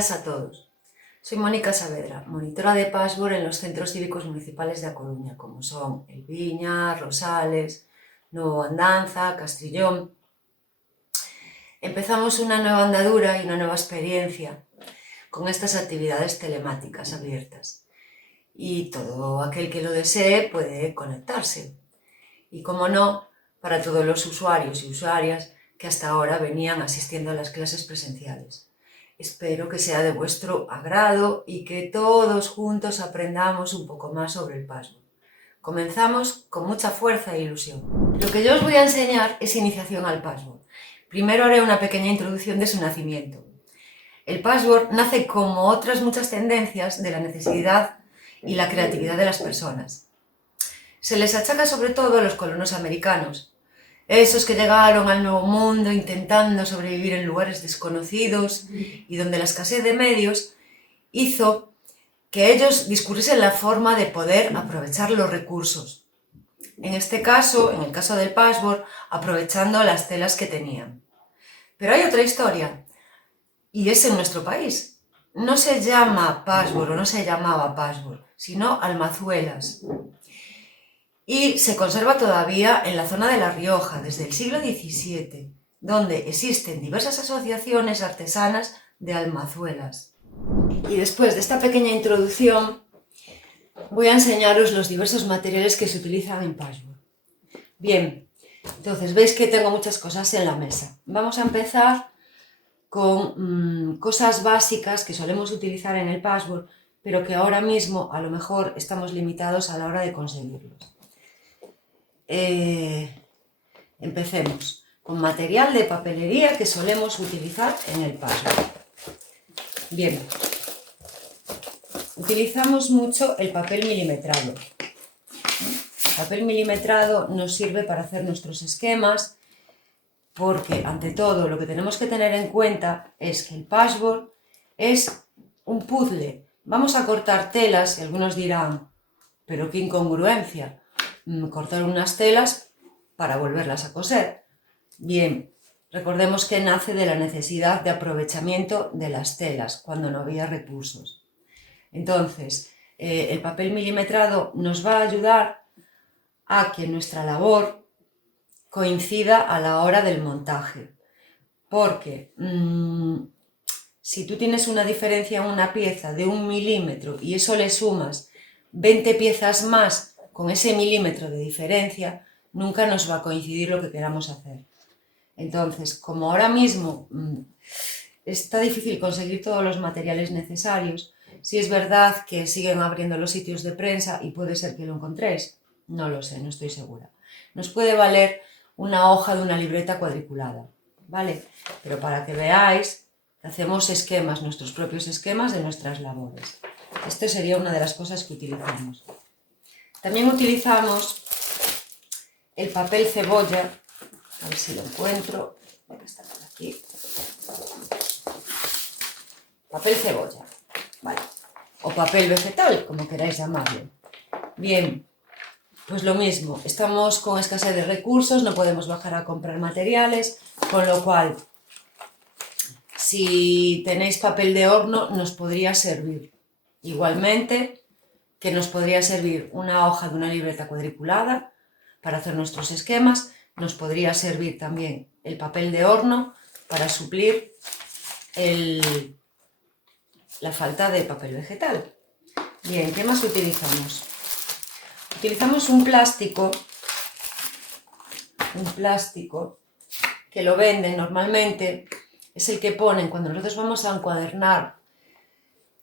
buenas a todos. Soy Mónica Saavedra, monitora de password en los centros cívicos municipales de A Coruña, como son El Viña, Rosales, Nuevo Andanza, Castrillón. Empezamos una nueva andadura y una nueva experiencia con estas actividades telemáticas abiertas. Y todo aquel que lo desee puede conectarse. Y como no, para todos los usuarios y usuarias que hasta ahora venían asistiendo a las clases presenciales. Espero que sea de vuestro agrado y que todos juntos aprendamos un poco más sobre el password. Comenzamos con mucha fuerza e ilusión. Lo que yo os voy a enseñar es iniciación al password. Primero haré una pequeña introducción de su nacimiento. El password nace como otras muchas tendencias de la necesidad y la creatividad de las personas. Se les achaca sobre todo a los colonos americanos, esos que llegaron al Nuevo Mundo intentando sobrevivir en lugares desconocidos y donde la escasez de medios hizo que ellos discurriesen la forma de poder aprovechar los recursos. En este caso, en el caso del password, aprovechando las telas que tenían. Pero hay otra historia, y es en nuestro país. No se llama password o no se llamaba password, sino almazuelas. Y se conserva todavía en la zona de La Rioja desde el siglo XVII, donde existen diversas asociaciones artesanas de almazuelas. Y después de esta pequeña introducción, voy a enseñaros los diversos materiales que se utilizan en password. Bien, entonces veis que tengo muchas cosas en la mesa. Vamos a empezar con cosas básicas que solemos utilizar en el password, pero que ahora mismo a lo mejor estamos limitados a la hora de conseguirlos. Empecemos con material de papelería que solemos utilizar en el password. Bien, utilizamos mucho el papel milimetrado. El papel milimetrado nos sirve para hacer nuestros esquemas porque, ante todo, lo que tenemos que tener en cuenta es que el password es un puzzle. Vamos a cortar telas y algunos dirán, pero qué incongruencia. Cortar unas telas para volverlas a coser. Bien, recordemos que nace de la necesidad de aprovechamiento de las telas cuando no había recursos. Entonces, el papel milimetrado nos va a ayudar a que nuestra labor coincida a la hora del montaje. Porque si tú tienes una diferencia en una pieza de 1 milímetro y eso le sumas 20 piezas más con ese milímetro de diferencia, nunca nos va a coincidir lo que queramos hacer. Entonces, como ahora mismo está difícil conseguir todos los materiales necesarios, sí es verdad que siguen abriendo los sitios de prensa y puede ser que lo encontréis. No lo sé, no estoy segura. Nos puede valer una hoja de una libreta cuadriculada, ¿vale? Pero para que veáis, hacemos esquemas, nuestros propios esquemas de nuestras labores. Esto sería una de las cosas que utilizamos. También utilizamos el papel cebolla, a ver si lo encuentro, está por aquí. Papel cebolla, vale, o papel vegetal, como queráis llamarlo. Bien, pues lo mismo, estamos con escasez de recursos, no podemos bajar a comprar materiales, con lo cual, si tenéis papel de horno, nos podría servir. Igualmente, que nos podría servir una hoja de una libreta cuadriculada para hacer nuestros esquemas, nos podría servir también el papel de horno para suplir la falta de papel vegetal. Bien, ¿qué más utilizamos? Utilizamos un plástico que lo venden normalmente, es el que ponen cuando nosotros vamos a encuadernar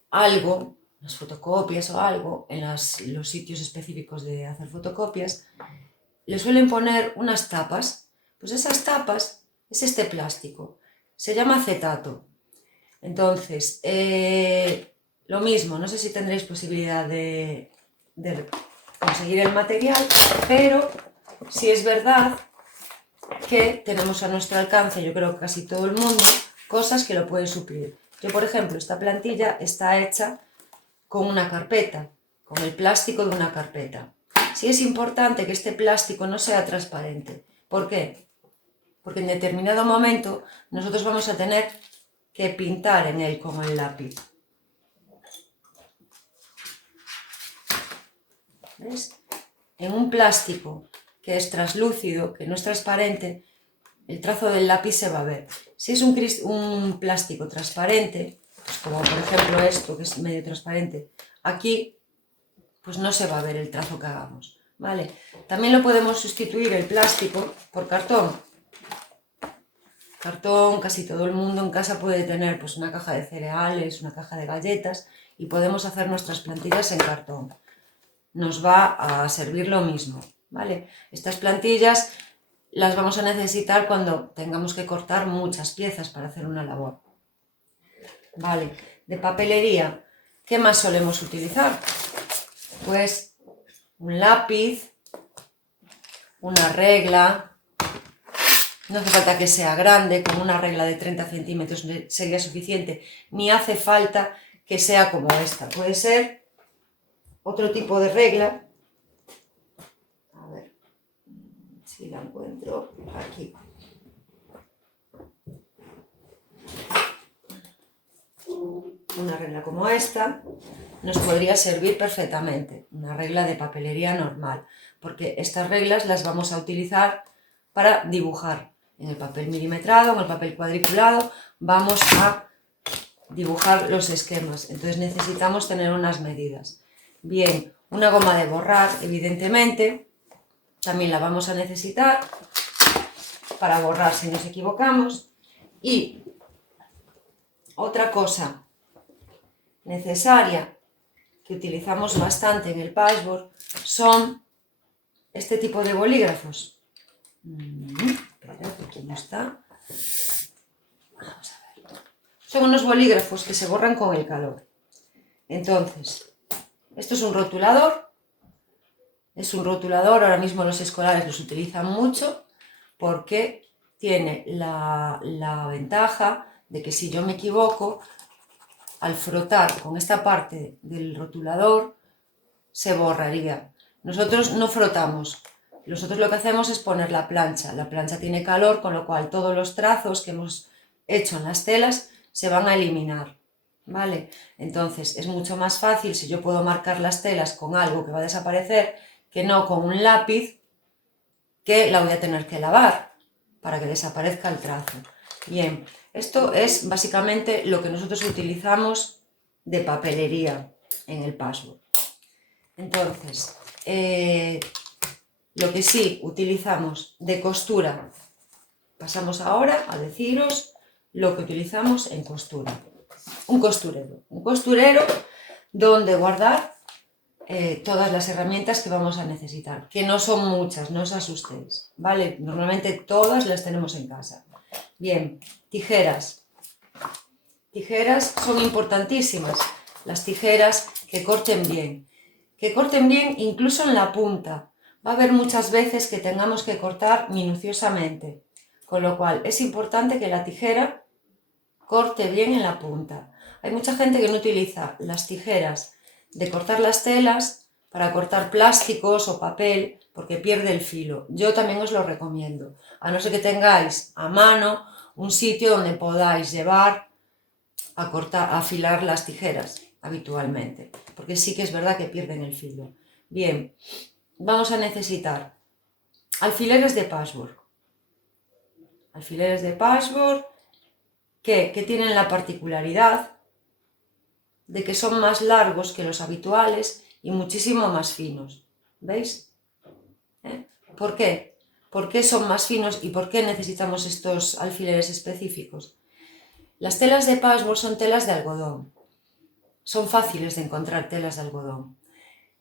algo, las fotocopias o algo, en los sitios específicos de hacer fotocopias, le suelen poner unas tapas. Pues esas tapas es este plástico, se llama acetato. Entonces, lo mismo, no sé si tendréis posibilidad de conseguir el material, pero sí es verdad que tenemos a nuestro alcance, yo creo que casi todo el mundo, cosas que lo pueden suplir. Yo, por ejemplo, esta plantilla está hecha con una carpeta, con el plástico de una carpeta. Sí es importante que este plástico no sea transparente. ¿Por qué? Porque en determinado momento nosotros vamos a tener que pintar en él con el lápiz. ¿Ves? En un plástico que es translúcido, que no es transparente, el trazo del lápiz se va a ver. Si es un plástico transparente, pues como por ejemplo esto, que es medio transparente, aquí pues no se va a ver el trazo que hagamos, ¿vale? También lo podemos sustituir el plástico por cartón. Cartón, casi todo el mundo en casa puede tener pues una caja de cereales, una caja de galletas, y podemos hacer nuestras plantillas en cartón. Nos va a servir lo mismo, ¿vale? Estas plantillas las vamos a necesitar cuando tengamos que cortar muchas piezas para hacer una labor. Vale, de papelería, ¿qué más solemos utilizar? Pues un lápiz, una regla. No hace falta que sea grande, con una regla de 30 centímetros sería suficiente, ni hace falta que sea como esta. Puede ser otro tipo de regla. A ver si la encuentro aquí. Una regla como esta nos podría servir perfectamente, una regla de papelería normal, porque estas reglas las vamos a utilizar para dibujar. En el papel milimetrado, en el papel cuadriculado, vamos a dibujar los esquemas, entonces necesitamos tener unas medidas. Bien, una goma de borrar, evidentemente, también la vamos a necesitar para borrar si nos equivocamos. Y otra cosa necesaria que utilizamos bastante en el patchwork son este tipo de bolígrafos. Espera, aquí no está. Vamos a ver. Son unos bolígrafos que se borran con el calor. Entonces, esto es un rotulador. Es un rotulador, ahora mismo los escolares los utilizan mucho porque tiene la ventaja de que si yo me equivoco, al frotar con esta parte del rotulador, se borraría. Nosotros no frotamos. Nosotros lo que hacemos es poner la plancha. La plancha tiene calor, con lo cual todos los trazos que hemos hecho en las telas se van a eliminar, ¿vale? Entonces es mucho más fácil si yo puedo marcar las telas con algo que va a desaparecer que no con un lápiz que la voy a tener que lavar para que desaparezca el trazo. Bien, esto es básicamente lo que nosotros utilizamos de papelería en el patchwork. Entonces, lo que sí utilizamos de costura, pasamos ahora a deciros lo que utilizamos en costura. Un costurero donde guardar todas las herramientas que vamos a necesitar, que no son muchas, no os asustéis, ¿vale? Normalmente todas las tenemos en casa. Bien, tijeras. Tijeras son importantísimas, las tijeras que corten bien incluso en la punta. Va a haber muchas veces que tengamos que cortar minuciosamente, con lo cual es importante que la tijera corte bien en la punta. Hay mucha gente que no utiliza las tijeras de cortar las telas para cortar plásticos o papel porque pierde el filo. Yo también os lo recomiendo, a no ser que tengáis a mano un sitio donde podáis llevar a afilar las tijeras habitualmente, porque sí que es verdad que pierden el filo. Bien, vamos a necesitar alfileres de patchwork. Alfileres de patchwork que tienen la particularidad de que son más largos que los habituales y muchísimo más finos. ¿Veis? ¿Por qué? ¿Por qué son más finos y por qué necesitamos estos alfileres específicos? Las telas de patchwork son telas de algodón. Son fáciles de encontrar telas de algodón.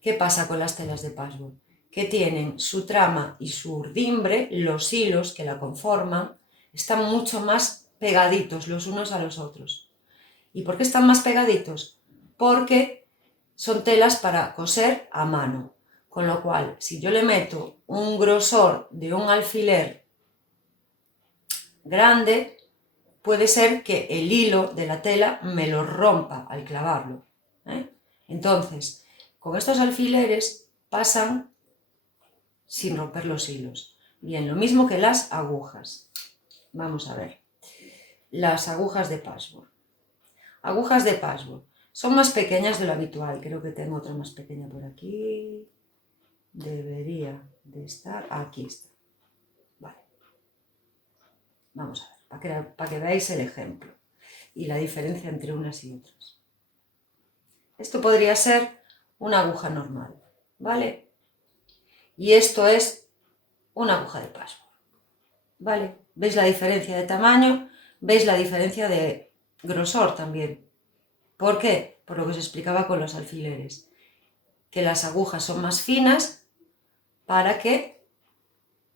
¿Qué pasa con las telas de patchwork? Que tienen su trama y su urdimbre, los hilos que la conforman, están mucho más pegaditos los unos a los otros. ¿Y por qué están más pegaditos? Porque son telas para coser a mano. Con lo cual, si yo le meto un grosor de un alfiler grande, puede ser que el hilo de la tela me lo rompa al clavarlo. Entonces, con estos alfileres pasan sin romper los hilos. Bien, lo mismo que las agujas. Vamos a ver. las agujas de patchwork. Agujas de patchwork. Son más pequeñas de lo habitual. Creo que tengo otra más pequeña por aquí. Debería de estar. Aquí está. Vale. Vamos a ver, para que veáis el ejemplo y la diferencia entre unas y otras. Esto podría ser una aguja normal, ¿vale? Y esto es una aguja de patchwork, ¿vale? ¿Veis la diferencia de tamaño? ¿Veis la diferencia de grosor también? ¿Por qué? Por lo que os explicaba con los alfileres, que las agujas son más finas para que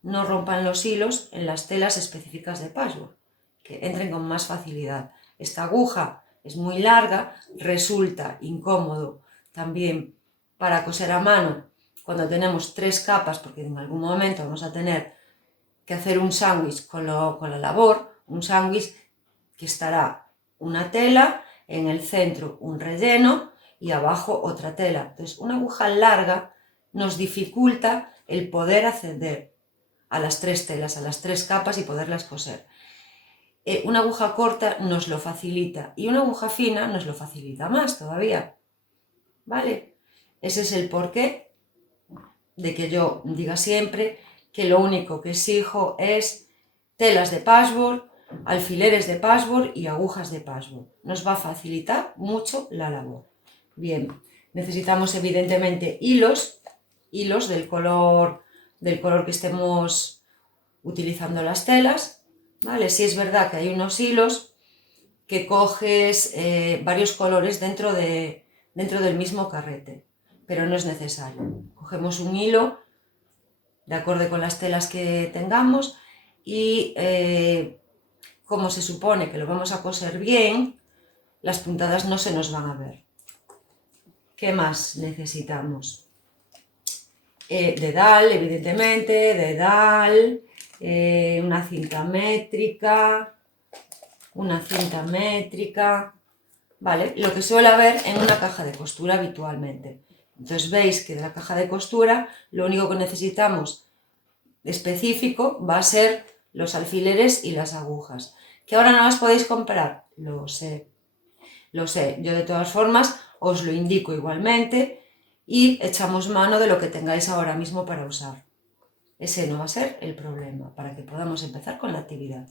no rompan los hilos en las telas específicas de patchwork, que entren con más facilidad. Esta aguja es muy larga, resulta incómodo también para coser a mano cuando tenemos 3 capas, porque en algún momento vamos a tener que hacer un sándwich con la labor, un sándwich que estará una tela, en el centro un relleno y abajo otra tela. Entonces, una aguja larga nos dificulta el poder acceder a las 3 telas, a las 3 capas y poderlas coser. Una aguja corta nos lo facilita y una aguja fina nos lo facilita más todavía, ¿vale? Ese es el porqué de que yo diga siempre que lo único que exijo es telas de patchwork, alfileres de patchwork y agujas de patchwork. Nos va a facilitar mucho la labor. Bien, necesitamos evidentemente hilos del color que estemos utilizando las telas, ¿vale? Sí es verdad que hay unos hilos que coges varios colores dentro del mismo carrete, pero no es necesario. Cogemos un hilo de acorde con las telas que tengamos y como se supone que lo vamos a coser bien, las puntadas no se nos van a ver. ¿Qué más necesitamos? Dedal, evidentemente, dedal, una cinta métrica, ¿vale? Lo que suele haber en una caja de costura habitualmente. Entonces veis que de la caja de costura lo único que necesitamos específico va a ser los alfileres y las agujas. ¿Que ahora no las podéis comprar? Lo sé. Yo de todas formas os lo indico igualmente y echamos mano de lo que tengáis ahora mismo para usar. Ese no va a ser el problema, para que podamos empezar con la actividad.